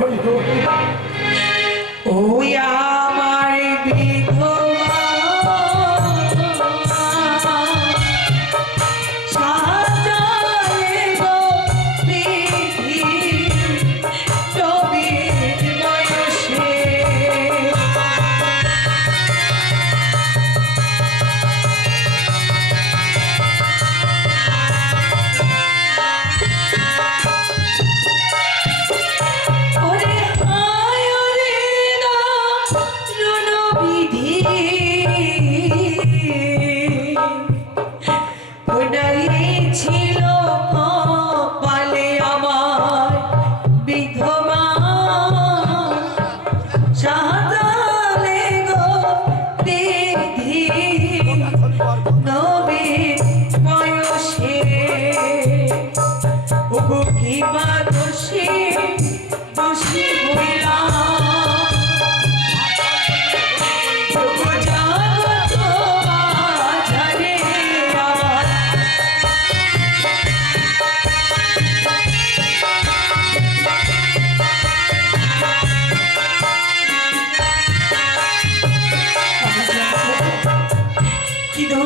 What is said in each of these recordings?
corredor.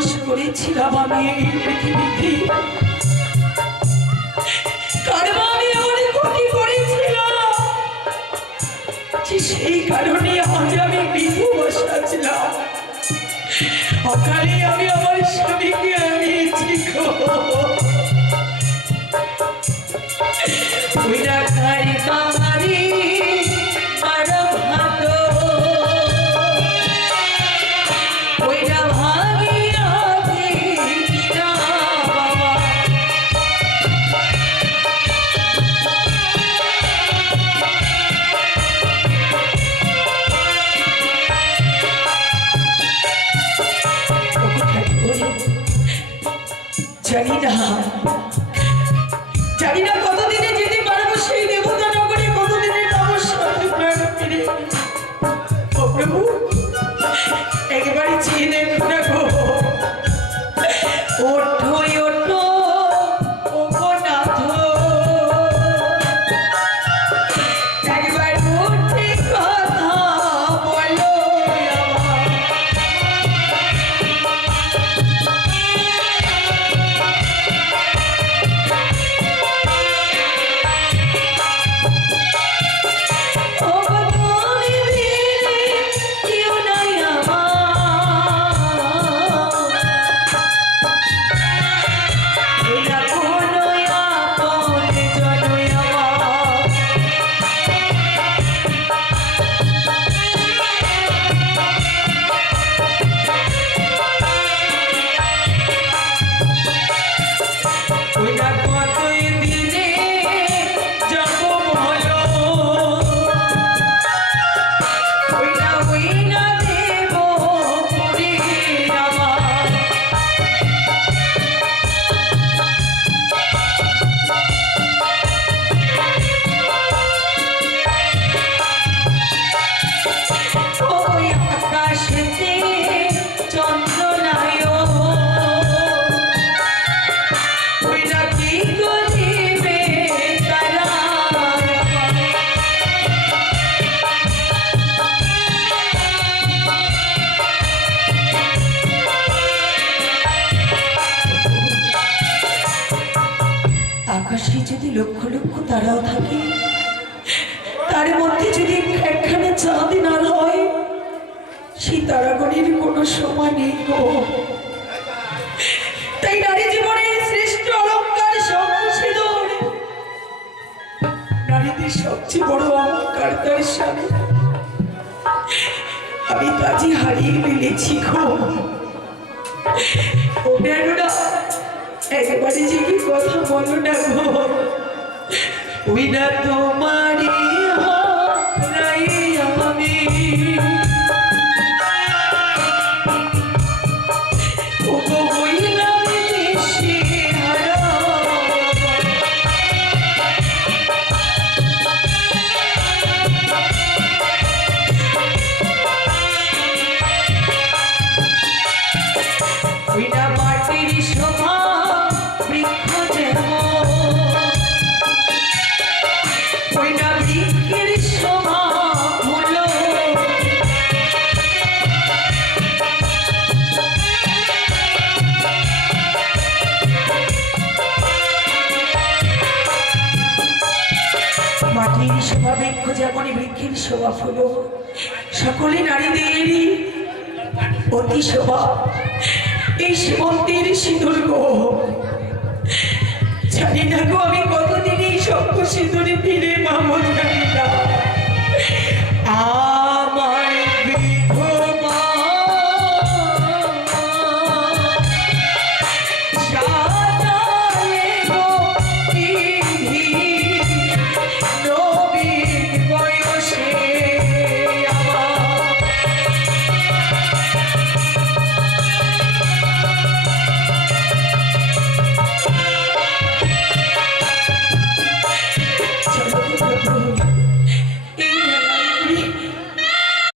দোষ করেছিলাম আমি এই পৃথিবীতে। করেছিলাম। সেই কারণে আজ আমি বিধবা ছিলাম অকালে আমি আমার স্বামীকে হারিয়েছি জানি না জানি না কতদিনে যেতে পারব সেই দেবতা নগরে কতদিনে পাবো প্রাণ। ফিরে ও প্রভু একবারই চেয়ে লক্ষ লক্ষ তারাও থাকে। তার মধ্যে যদি একখানে চাঁদ না হয় সেই তারাগণের কোনো সময় নেই গো। তাই নারী শ্রেষ্ঠ অলঙ্কার নারীদের সবচেয়ে বড় অলঙ্কার তার স্বামী। আমি কাজে হারিয়ে ফেলেছি গো। ও একবারে যে কি কথা বলো না গো ওই না তোমারই মাটির শোভা বৃক্ষ যেমন বৃক্ষের শোভা ফুল। সকলে নারীদেরই অতি শোভা। এই সীমন্তের সিঁদুর গো। জানি না গো আমি কতদিন এই সভ্য সিঁদুরে ফিরে মামল